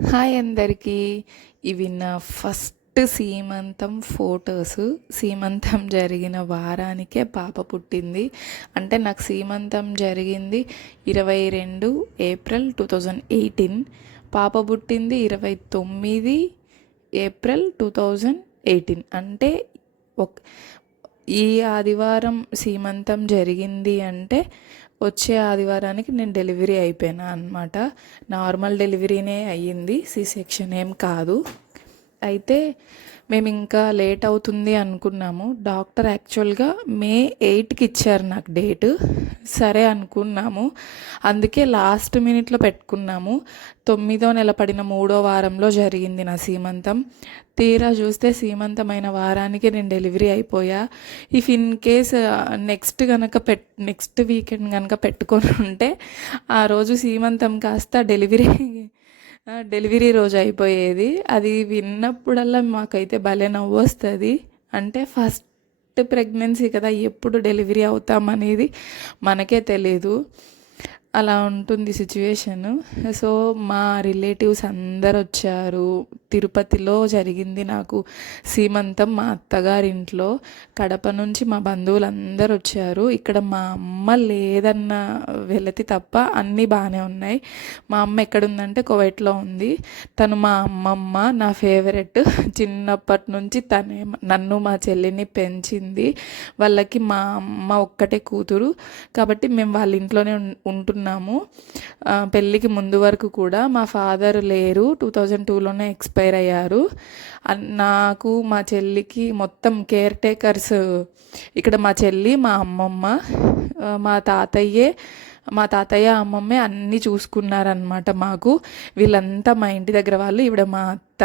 Hi అందరికీ. ఇవి నా ఫస్ట్ సీమంతం ఫొటోస్. సీమంతం జరిగిన వారానికే పాప పుట్టింది. అంటే నాకు సీమంతం జరిగింది 22 ఏప్రిల్ 2018. పాప పుట్టింది 29 ఏప్రిల్ 2018. అంటే ఒక ఈ ఆదివారం సీమంతం జరిగింది అంటే వచ్చే ఆదివారానికి నేను డెలివరీ అయిపోయినా అనమాట. నార్మల్ డెలివరీనే అయ్యింది, సి సెక్షన్ ఏం కాదు. అయితే మేము ఇంకా లేట్ అవుతుంది అనుకున్నాము. డాక్టర్ యాక్చువల్గా మే 8కి ఇచ్చారు నాకు డేటు. సరే అనుకున్నాము, అందుకే లాస్ట్ మినిట్లో పెట్టుకున్నాము. 9వ నెల పడిన 3వ వారంలో జరిగింది నా సీమంతం. తీరా చూస్తే సీమంతమైన వారానికి నేను డెలివరీ అయిపోయా. If in case next weekend కనుక పెట్టుకొని ఉంటే ఆ రోజు సీమంతం కాస్త డెలివరీ రోజు అయిపోయేది. అది విన్నప్పుడల్లా మాకైతే భలే నవ్వు వస్తుంది. అంటే ఫస్ట్ ప్రెగ్నెన్సీ కదా, ఎప్పుడు డెలివరీ అవుతామనేది మనకే తెలీదు. అలా ఉంటుంది సిచ్యువేషను. సో మా రిలేటివ్స్ అందరు వచ్చారు. తిరుపతిలో జరిగింది నాకు సీమంతం, మా అత్తగారింట్లో. కడప నుంచి మా బంధువులు అందరు వచ్చారు. ఇక్కడ మా అమ్మ లేదన్న వెలతి తప్ప అన్నీ బాగానే ఉన్నాయి. మా అమ్మ ఎక్కడుందంటే కువైట్లో ఉంది. తను మా అమ్మమ్మ, నా ఫేవరెట్. చిన్నప్పటి నుంచి తనే నన్ను మా చెల్లిని పెంచింది. వాళ్ళకి మా అమ్మ ఒక్కటే కూతురు కాబట్టి మేము వాళ్ళ ఇంట్లోనే ఉంటున్నాము. పెళ్ళికి ముందు వరకు కూడా. మా ఫాదర్ లేరు, 2002లోనే ఎక్స్పైర్ అయ్యారు. నాకు మా చెల్లికి మొత్తం కేర్ టేకర్స్ ఇక్కడ మా చెల్లి, మా అమ్మమ్మ, మా తాతయ్య అమ్మమ్మే అన్నీ చూసుకున్నారనమాట మాకు. వీళ్ళంతా మా ఇంటి దగ్గర వాళ్ళు. ఈవిడ మా అత్త.